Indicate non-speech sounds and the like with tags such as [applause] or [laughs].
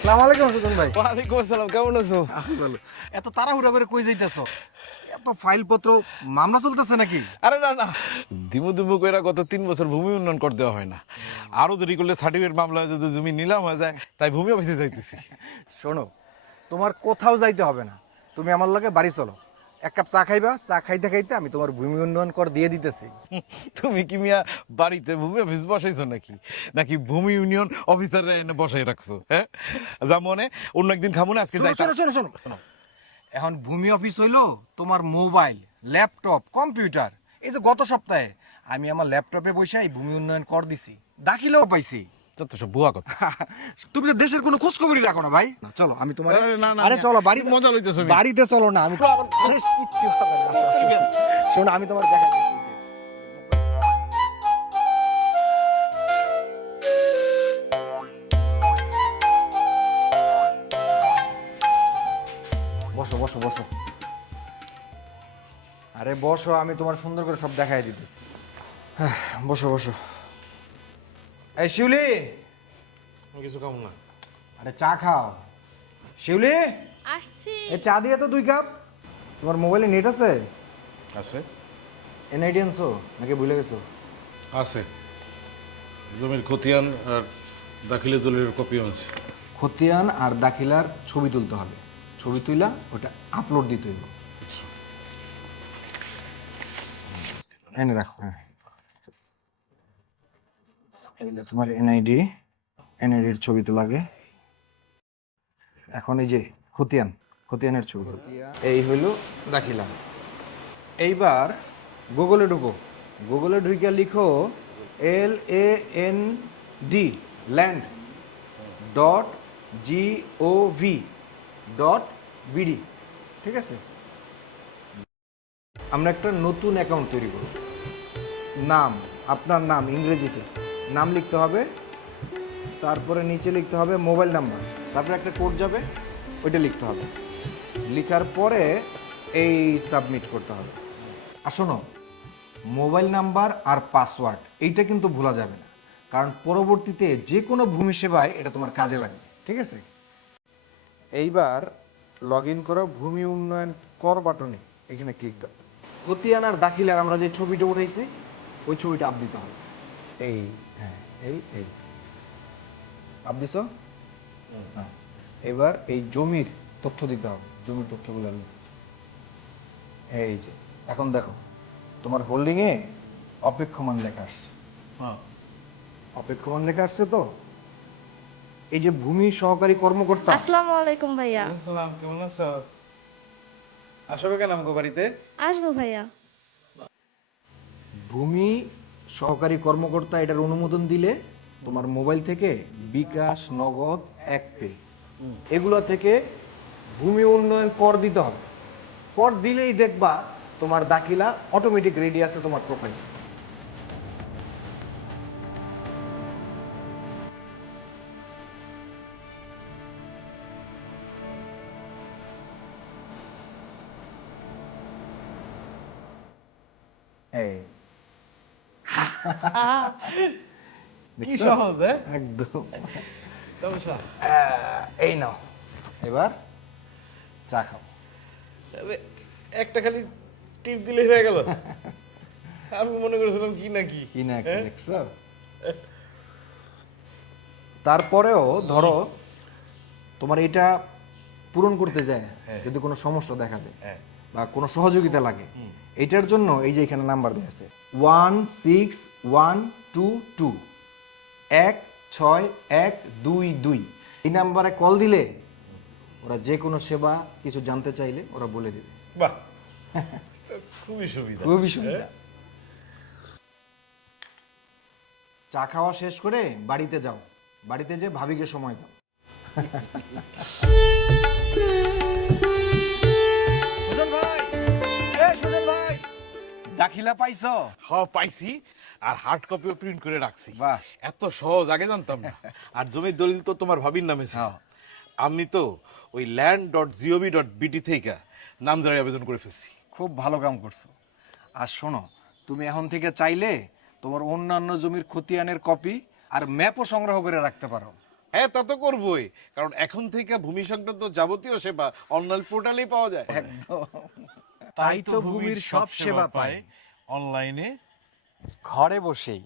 সালাম আলাইকুম সুজন ভাই। ওয়ালাইকুম আসসালাম কেমন আছো? আছি ভালো। এত তাড়াহুড়া করে কই যাইতেছ? এত ফাইলপত্র মামলা চলতেছে নাকি? আরে না না। দিমু দিমু কইরা গত তিন বছর ভূমি উন্নয়ন করে দেওয়া হয় না। আরও দেরি করলে সার্টিফিকেট মামলা যদি জমি নিলাম হয়ে যায় তাই ভূমি অফিসে যাইতেছি। শোনো তোমার কোথাও যাইতে হবে না। তুমি আমার লগে বাড়ি চলো। এক কাপ চা খাইবা চা খাইতে খাইতে আমি তোমার ভূমি উন্নয়ন কর দিয়ে দিতেছি। তুমি কি মিয়া বাড়িতে ভূমি অফিস বসাইছো নাকি? নাকি ভূমি ইউনিয়ন অফিসার এনে বসাই রাখছো হ্যাঁ? যা মনে অন্য একদিন খাব না আজকে যাই শোনো শোনো। শোনো। এখন ভূমি অফিস হইল তোমার মোবাইল ল্যাপটপ কম্পিউটার এই যে গত সপ্তাহে আমি আমার ল্যাপটপে বসে এই ভূমি উন্নয়ন কর দিছি। দাখিলেও পাইছি। যত সব বুয়া কথা। [laughs] তুমি তো দেশের কোনো খোঁজ খবরই রাখো না ভাই। না, চলো আমি তোমার আরে না, না, আরে চলো বাড়ি মজা লইতেছো বাড়িতে চলো না আমি। শোনো আমি তোমার দেখা বসো বসো বসো। আরে বসো আমি তোমার সুন্দর করে সব দেখাই দিতেছি। হ্যাঁ, বসো বসো। এই শিউলি। কিছু খাব না। আরে চা খাও। শিউলি আসছি। এ চা দিয়ে তো দুই কাপ। তোমার মোবাইলে নেট আছে? আছে। এনআইডি আনছো? নাকি ভুলে গেছো? আছে। জমির খতিয়ান আর দাখিলে দলের কপিও আছে। খতিয়ান আর দাখিলার ছবি তুলতে হবে। ছবি তুইলা ওটা আপলোড দিতে হইব। এনে রাখো হ্যাঁ। এইটা তোমার এনআইডি এনআইডির ছবি তো লাগে। এখন এই যে খতিয়ান, খতিয়ানের ছবি। এই হইল দাখিলা। এইবার গুগলে ঢুকো। গুগলে ঢুকে লিখো L A N D land dot G O V dot BD ঠিক আছে? আমরা একটা নতুন অ্যাকাউন্ট তৈরি করব। নাম, আপনার নাম, ইংরেজিতে। নাম লিখতে হবে, তারপরে নিচে লিখতে হবে মোবাইল নাম্বার। তারপরে একটা কোড যাবে, ওইটা লিখতে হবে। লিখার পরে এই সাবমিট করতে হবে। আর শোনো, মোবাইল নাম্বার আর পাসওয়ার্ড, এইটা কিন্তু ভোলা যাবে না। কারণ পরবর্তীতে যে কোনো ভূমি সেবায় এটা তোমার কাজে লাগবে, ঠিক আছে? এইবার লগ ইন করো, ভূমি উন্নয়ন কর বাটনে, এখানে ক্লিক দাও। খতিয়ান আর আমরা যে ছবিটা উঠাইছি, ওই ছবিটা আপ দিতে হবে। এই হ্যাঁ এই এই। আপ দিছ হ্যাঁ। এবার এই জমির তথ্য দিতে হবে জমির তথ্যগুলো এই যে এখন দেখো তোমার হোল্ডিং এ অপেক্ষমান লেখা আসছে। অপেক্ষমান লেখা আসছে তো? এই যে ভূমি সহকারী কর্মকর্তা। আসসালামু আলাইকুম ভাইয়া। সালাম কেমন আছো? আসবে কেন আমাকে বাড়িতে? আসব ভাইয়া। ভূমি সহকারী কর্মকর্তা এটার অনুমোদন দিলে তোমার মোবাইল থেকে বিকাশ নগদ এক পে। এগুলো থেকে ভূমি উন্নয়ন কর দিতে হবে। কর দিলেই দেখবা তোমার দাখিলা অটোমেটিক রেডি আছে তোমার প্রোফাইল এই [laughs] কি সহজ হ্যাঁ? একদম। এই নাও। এবার চা খাও। একটা খালি টিপ দিলে হয়ে গেল। [laughs] আমি মনে করেছিলাম কি নাকি কি। না কি দেখছ? তারপরেও ধরো তোমার এটা পূরণ করতে যায় যদি কোনো সমস্যা দেখা দেয়। হ্যাঁ। বা কোনো সহযোগিতা লাগে এটার জন্য এই যে এখানে নাম্বার দেওয়া আছে one six one two two এক ছয় এক দুই দুই। এই নাম্বারে কল দিলে ওরা যে কোনো সেবা কিছু জানতে চাইলে ওরা বলে দেবে। বাহ খুবই সুবিধা। খুবই সুবিধা। চা খাওয়া শেষ করে বাড়িতে যাও বাড়িতে যে ভাবিকে সময় দাও। [laughs] দাখিলা পাইছো? হ্যাঁ পাইছি। আর হার্ড কপিও প্রিন্ট করে রাখছি। বাহ। এত সহজ আগে জানতাম না। [laughs] আর জমির দলিল তো তোমার ভাবির নামে ছিল। হ্যাঁ। আমি তো ওই ল্যান্ড ডট জিওভি ডট বিটি থেকে নামজারি আবেদন করে ফেলছি। খুব ভালো কাম করছ। আর শোনো তুমি এখন থেকে চাইলে তোমার অন্যান্য জমির খতিয়ানের কপি আর ম্যাপও সংগ্রহ করে রাখতে পারো। হ্যাঁ তা তো করবোই। কারণ এখন থেকে ভূমি সংক্রান্ত যাবতীয় সেবা অনলাইন পোর্টালেই পাওয়া যায়। তাই তো ভূমির সব সেবা পায়। অনলাইনে ঘরে বসেই।